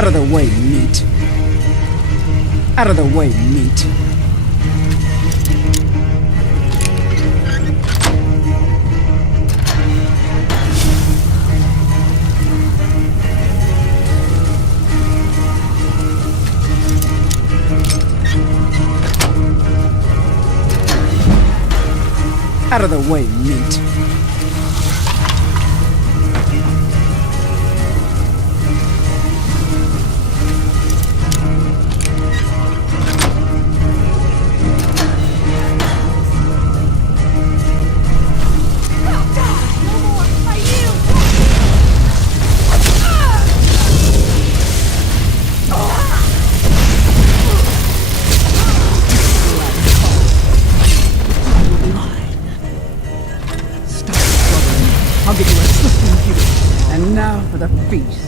Out of the way, meat. Out of the way, meat. Out of the way, meat. I'll give you a swift beauty. And now for the feast.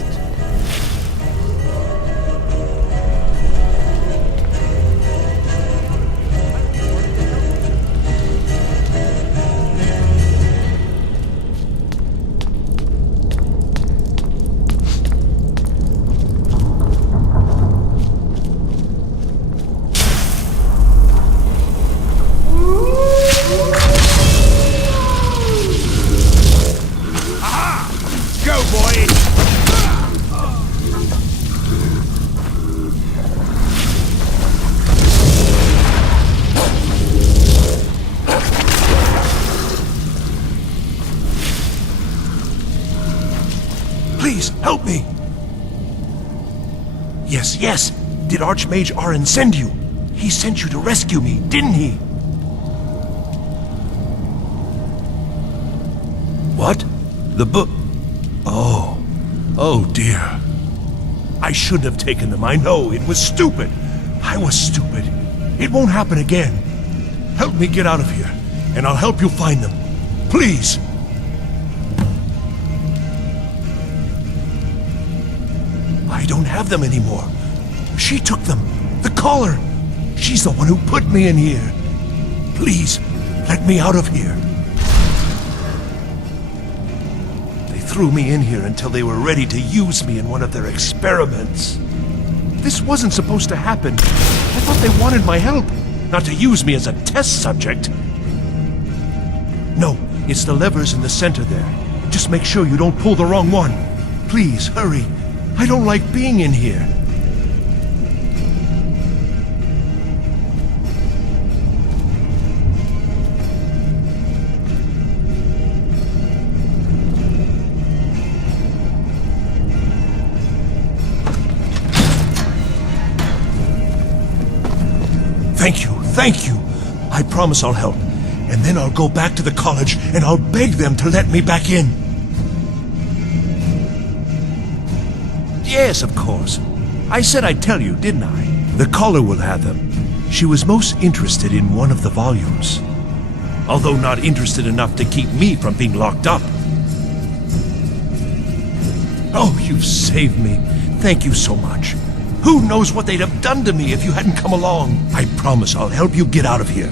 Please, help me! Yes. Did Archmage Arin send you? He sent you to rescue me, didn't he? What? The book? Oh dear. I shouldn't have taken them, I know. It was stupid. I was stupid. It won't happen again. Help me get out of here, and I'll help you find them. Please! I don't have them anymore. She took them. The collar. She's the one who put me in here. Please, let me out of here. They threw me in here until they were ready to use me in one of their experiments. This wasn't supposed to happen. I thought they wanted my help, not to use me as a test subject. No, it's the levers in the center there. Just make sure you don't pull the wrong one. Please, hurry. I don't like being in here. Thank you. I promise I'll help. And then I'll go back to the college and I'll beg them to let me back in. Yes, of course. I said I'd tell you, didn't I? The caller will have them. She was most interested in one of the volumes. Although not interested enough to keep me from being locked up. Oh, you've saved me. Thank you so much. Who knows what they'd have done to me if you hadn't come along? I promise I'll help you get out of here.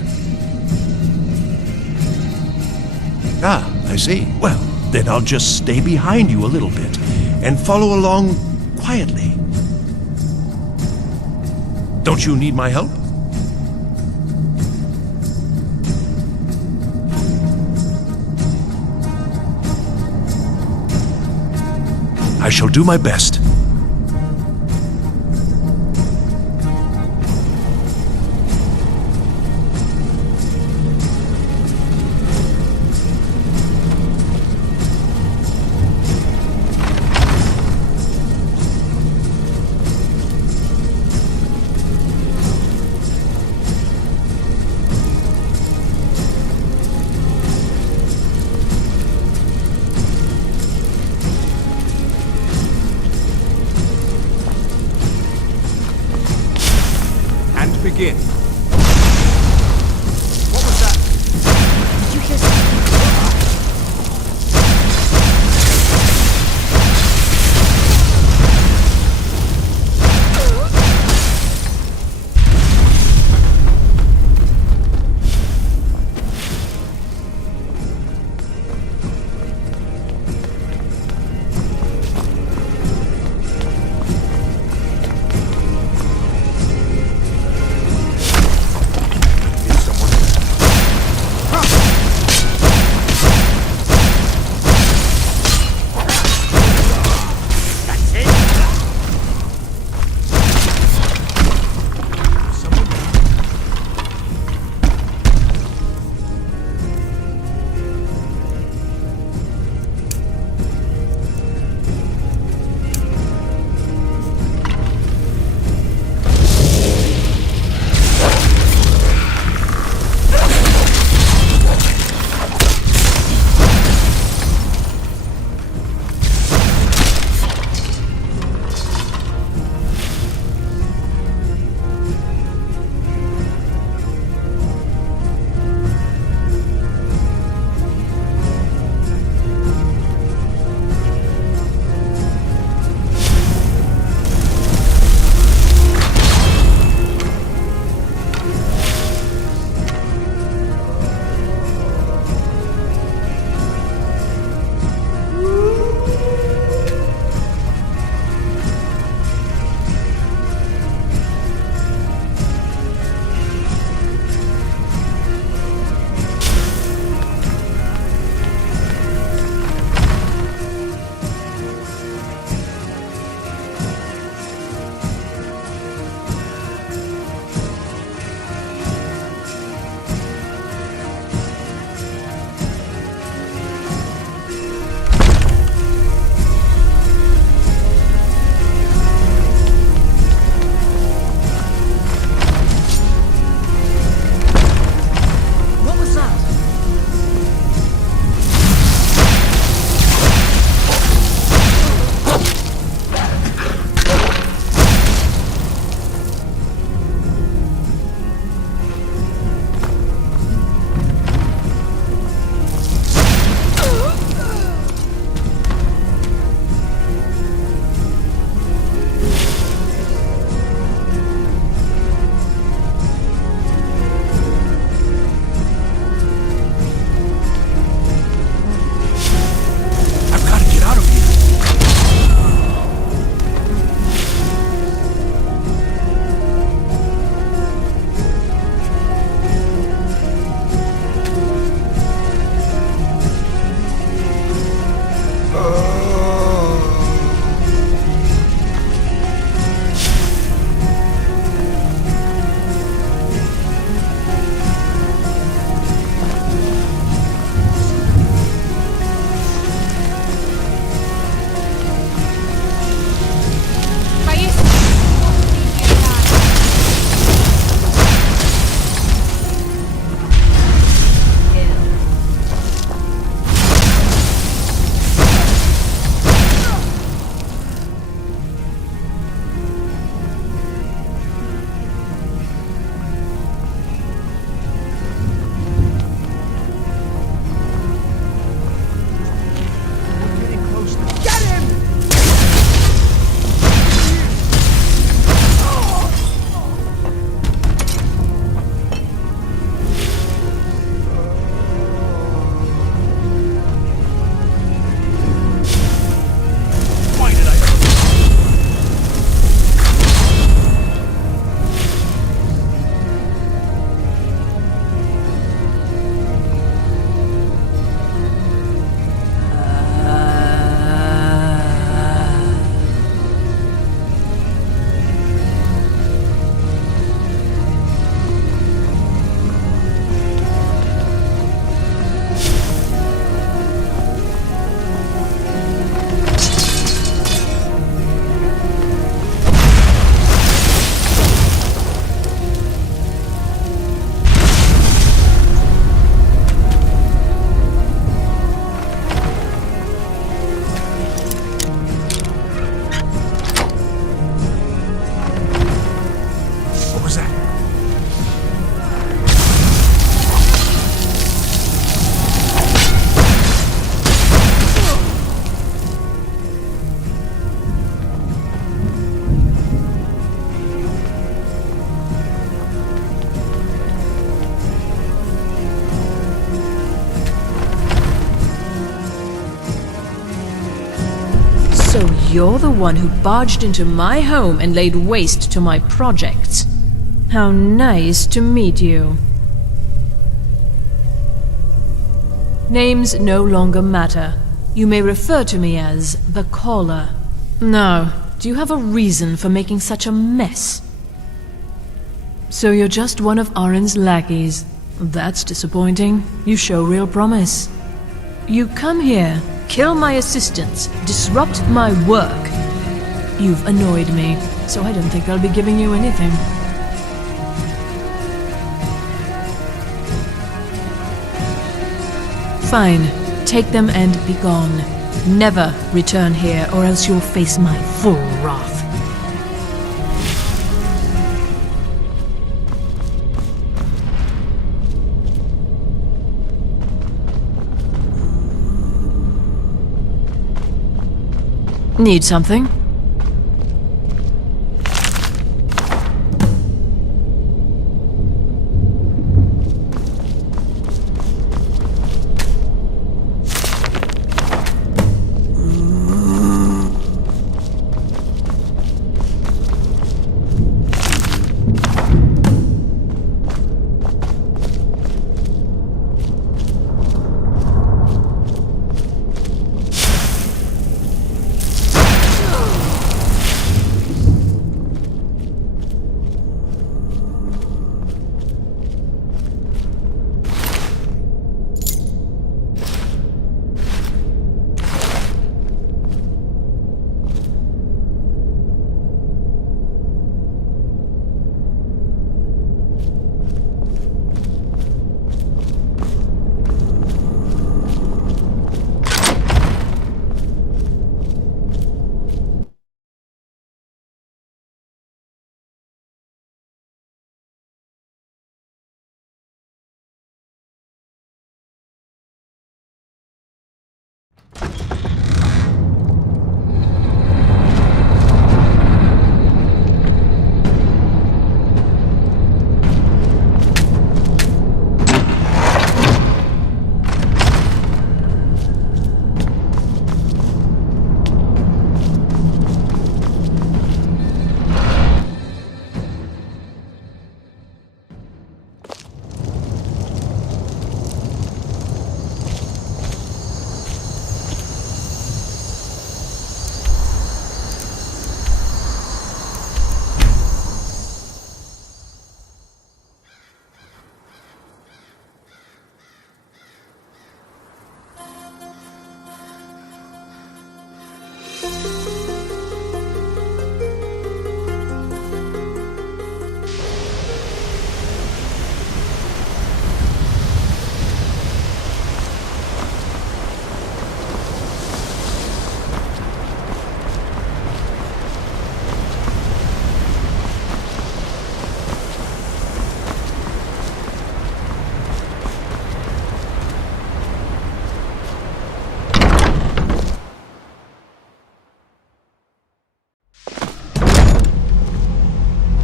Ah, I see. Well, then I'll just stay behind you a little bit and follow along quietly. Don't you need my help? I shall do my best. Begin. What was that? Did you hear something? you're the one who barged into my home and laid waste to my projects. How nice to meet you. Names no longer matter. You may refer to me as the Caller. Now, do you have a reason for making such a mess? So you're just one of Arin's lackeys. That's disappointing. You show real promise. You come here, kill my assistants, disrupt my work. You've annoyed me, so I don't think I'll be giving you anything. Fine. Take them and be gone. Never return here, or else you'll face my full wrath. Need something?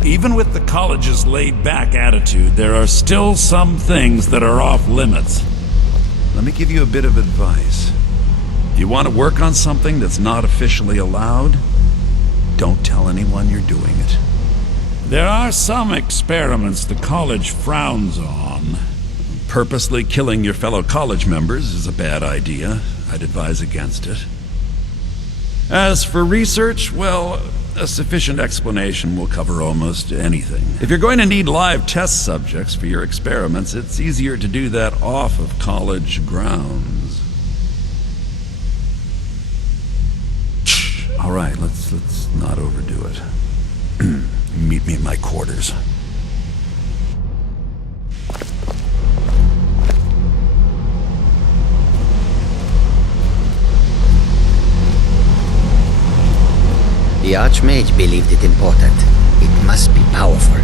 Even with the college's laid-back attitude, there are still some things that are off-limits. Let me give you a bit of advice. You want to work on something that's not officially allowed? Don't tell anyone you're doing it. There are some experiments the college frowns on. Purposely killing your fellow college members is a bad idea. I'd advise against it. As for research, well, a sufficient explanation will cover almost anything. If you're going to need live test subjects for your experiments, it's easier to do that off of college grounds. All right, let's not overdo it. Meet me in my quarters. The Archmage believed it important. It must be powerful.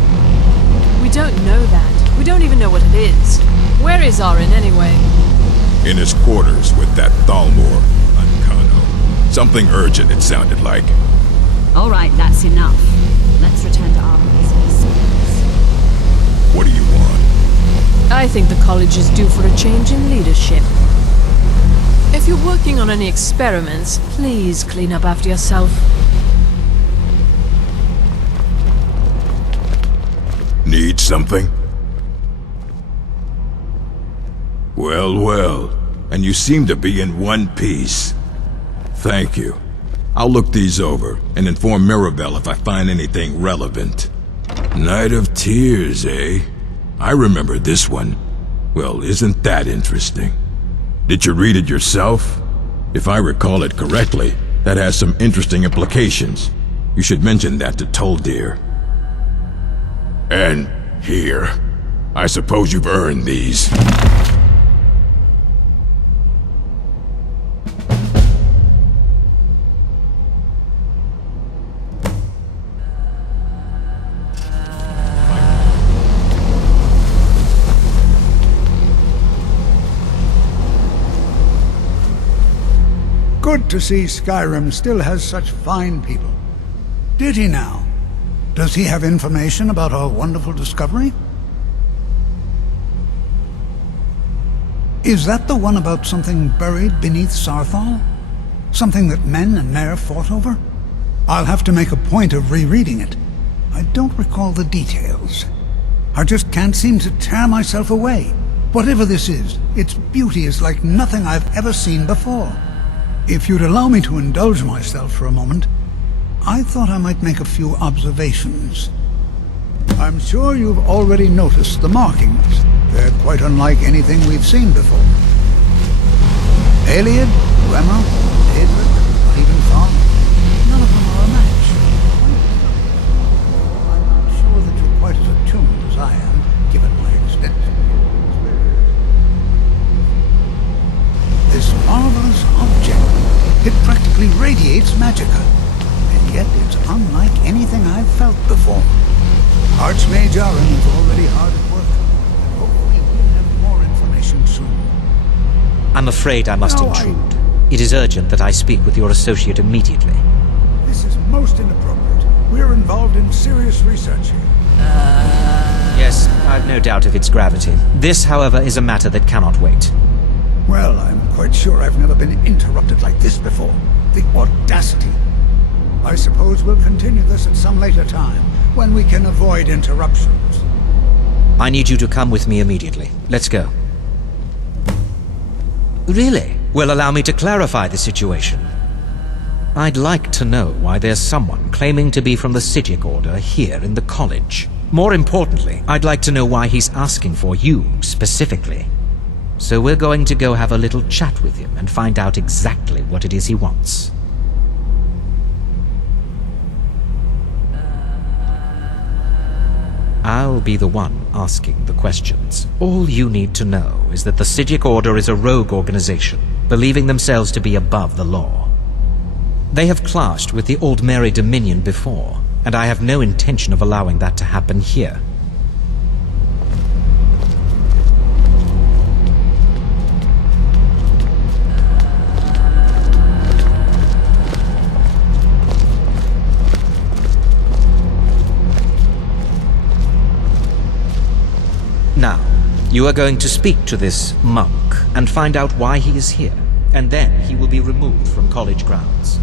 We don't know that. We don't even know what it is. Where is Arin anyway? In his quarters with that Thalmor, Ancano. Something urgent, it sounded like. All right, that's enough. Let's return to our business. What do you want? I think the college is due for a change in leadership. If you're working on any experiments, please clean up after yourself. Need something? Well, well. And you seem to be in one piece. Thank you. I'll look these over and inform Mirabelle if I find anything relevant. Night of Tears, eh? I remember this one. Well, isn't that interesting? Did you read it yourself? If I recall it correctly, that has some interesting implications. You should mention that to Toldir. And here. I suppose you've earned these. Good to see Skyrim still has such fine people. Did he now? Does he have information about our wonderful discovery? Is that the one about something buried beneath Sarthal? Something that men and Mare fought over? I'll have to make a point of rereading it. I don't recall the details. I just can't seem to tear myself away. Whatever this is, its beauty is like nothing I've ever seen before. If you'd allow me to indulge myself for a moment, I thought I might make a few observations. I'm sure you've already noticed the markings. They're quite unlike anything we've seen before. Aliad, Rema, Adric, not even Thorn. None of them are a match. I'm not sure that you're quite as attuned as I am, given my extensive experience. This marvelous object, it practically radiates magicka, and yet it's unlike anything I've felt before. Archmage Aaron is already hard at work, and hopefully we'll have more information soon. I'm afraid I must intrude. It is urgent that I speak with your associate immediately. This is most inappropriate. We're involved in serious research here. Yes, I've no doubt of its gravity. This, however, is a matter that cannot wait. Well, I'm quite sure I've never been interrupted like this before. The audacity. I suppose we'll continue this at some later time, when we can avoid interruptions. I need you to come with me immediately. Let's go. Really? Well, allow me to clarify the situation. I'd like to know why there's someone claiming to be from the Sidic Order here in the college. More importantly, I'd like to know why he's asking for you, specifically. So we're going to go have a little chat with him and find out exactly what it is he wants. I'll be the one asking the questions. All you need to know is that the Sidic Order is a rogue organization, believing themselves to be above the law. They have clashed with the Old Mary Dominion before, and I have no intention of allowing that to happen here. Now, you are going to speak to this monk and find out why he is here, and then he will be removed from college grounds.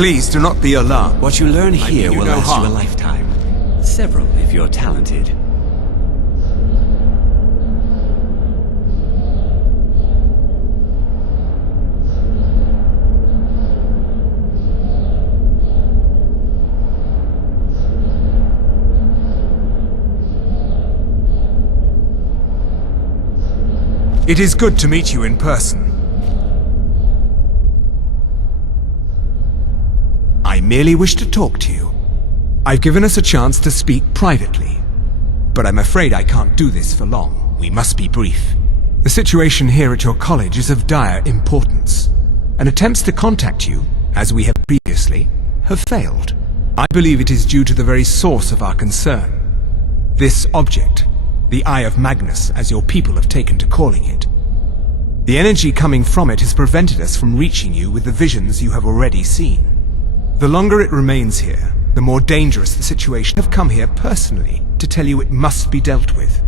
Please do not be alarmed. What you learn here will no last harm. you a lifetime. Several, if you're talented. It is good to meet you in person. I merely wish to talk to you. I've given us a chance to speak privately, but I'm afraid I can't do this for long. We must be brief. The situation here at your college is of dire importance, and attempts to contact you, as we have previously, have failed. I believe it is due to the very source of our concern. This object, the Eye of Magnus, as your people have taken to calling it. The energy coming from it has prevented us from reaching you with the visions you have already seen. The longer it remains here, the more dangerous the situation. I have come here personally to tell you it must be dealt with.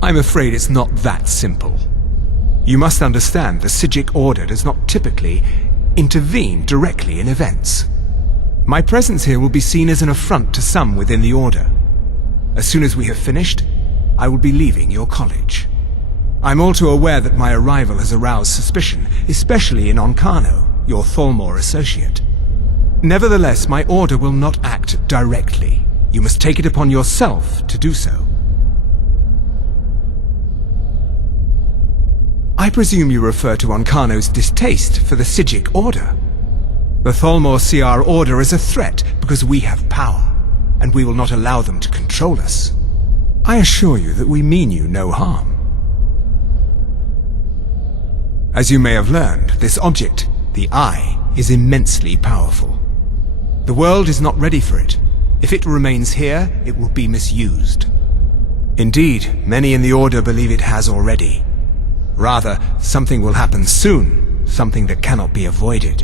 I'm afraid it's not that simple. You must understand the Psijic Order does not typically intervene directly in events. My presence here will be seen as an affront to some within the Order. As soon as we have finished, I will be leaving your college. I'm all too aware that my arrival has aroused suspicion, especially in Onkano, your Thalmor associate. Nevertheless, my Order will not act directly. You must take it upon yourself to do so. I presume you refer to Onkano's distaste for the Psijic Order. The Thalmor see our Order as a threat because we have power, and we will not allow them to control us. I assure you that we mean you no harm. As you may have learned, this object, the Eye, is immensely powerful. The world is not ready for it. If it remains here, it will be misused. Indeed, many in the Order believe it has already. Rather, something will happen soon, something that cannot be avoided.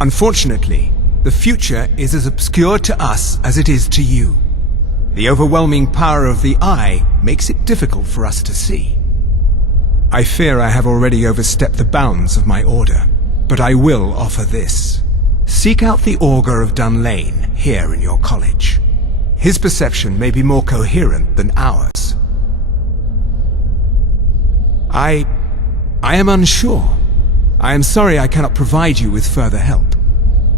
Unfortunately, the future is as obscure to us as it is to you. The overwhelming power of the Eye makes it difficult for us to see. I fear I have already overstepped the bounds of my Order, but I will offer this. Seek out the Augur of Dunlane here in your college. His perception may be more coherent than ours. I am unsure. I am sorry I cannot provide you with further help,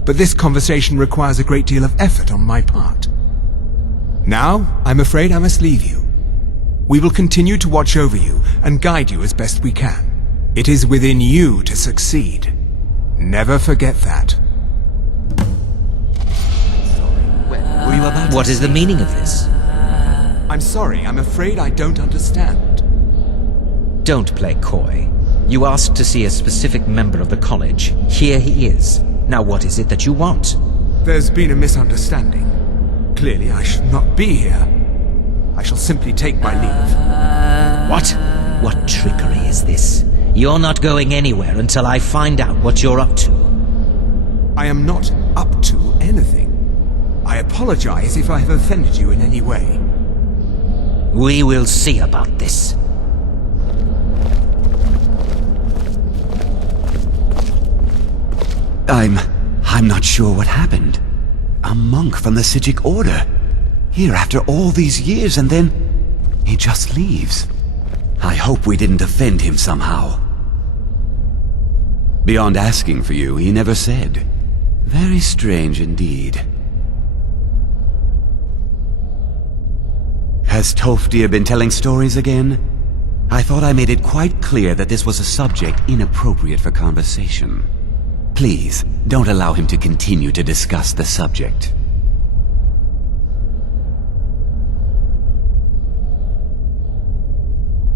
but this conversation requires a great deal of effort on my part. Now, I'm afraid I must leave you. We will continue to watch over you and guide you as best we can. It is within you to succeed. Never forget that. Were you about What is the meaning of this? I'm sorry, I'm afraid I don't understand. Don't play coy. You asked to see a specific member of the college. Here he is. Now what is it that you want? There's been a misunderstanding. Clearly I should not be here. I shall simply take my leave. What? What trickery is this? You're not going anywhere until I find out what you're up to. I am not up to anything. I apologize if I have offended you in any way. We will see about this. I'm not sure what happened. A monk from the Psijic Order. Here after all these years, and then he just leaves. I hope we didn't offend him somehow. Beyond asking for you, he never said. Very strange indeed. Has Tofdir been telling stories again? I thought I made it quite clear that this was a subject inappropriate for conversation. Please, don't allow him to continue to discuss the subject.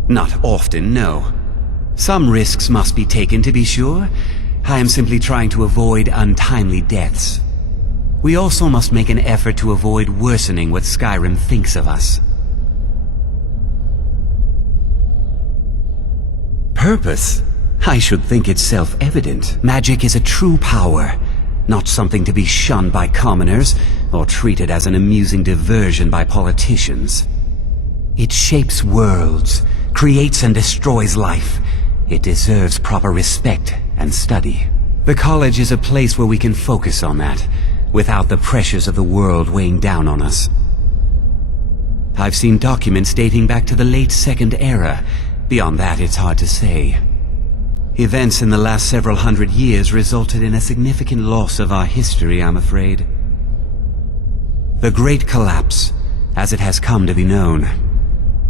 Not often, no. Some risks must be taken, to be sure. I am simply trying to avoid untimely deaths. We also must make an effort to avoid worsening what Skyrim thinks of us. Purpose? I should think it's self-evident. Magic is a true power, not something to be shunned by commoners, or treated as an amusing diversion by politicians. It shapes worlds, creates and destroys life. It deserves proper respect and study. The college is a place where we can focus on that, without the pressures of the world weighing down on us. I've seen documents dating back to the late Second Era. Beyond that, it's hard to say. Events in the last several hundred years resulted in a significant loss of our history, I'm afraid. The Great Collapse, as it has come to be known.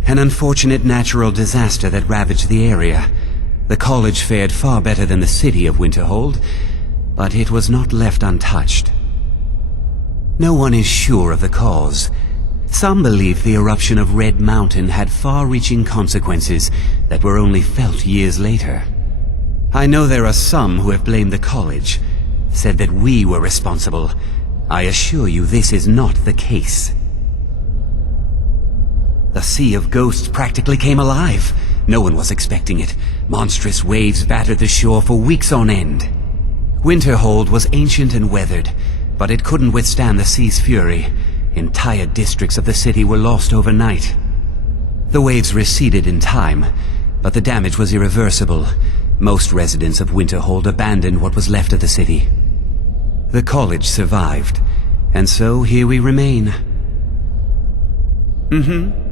An unfortunate natural disaster that ravaged the area. The college fared far better than the city of Winterhold, but it was not left untouched. No one is sure of the cause. Some believe the eruption of Red Mountain had far-reaching consequences that were only felt years later. I know there are some who have blamed the college, said that we were responsible. I assure you this is not the case. The Sea of Ghosts practically came alive. No one was expecting it. Monstrous waves battered the shore for weeks on end. Winterhold was ancient and weathered, but it couldn't withstand the sea's fury. Entire districts of the city were lost overnight. The waves receded in time, but the damage was irreversible. Most residents of Winterhold abandoned what was left of the city. The college survived, and so here we remain. Mm-hmm.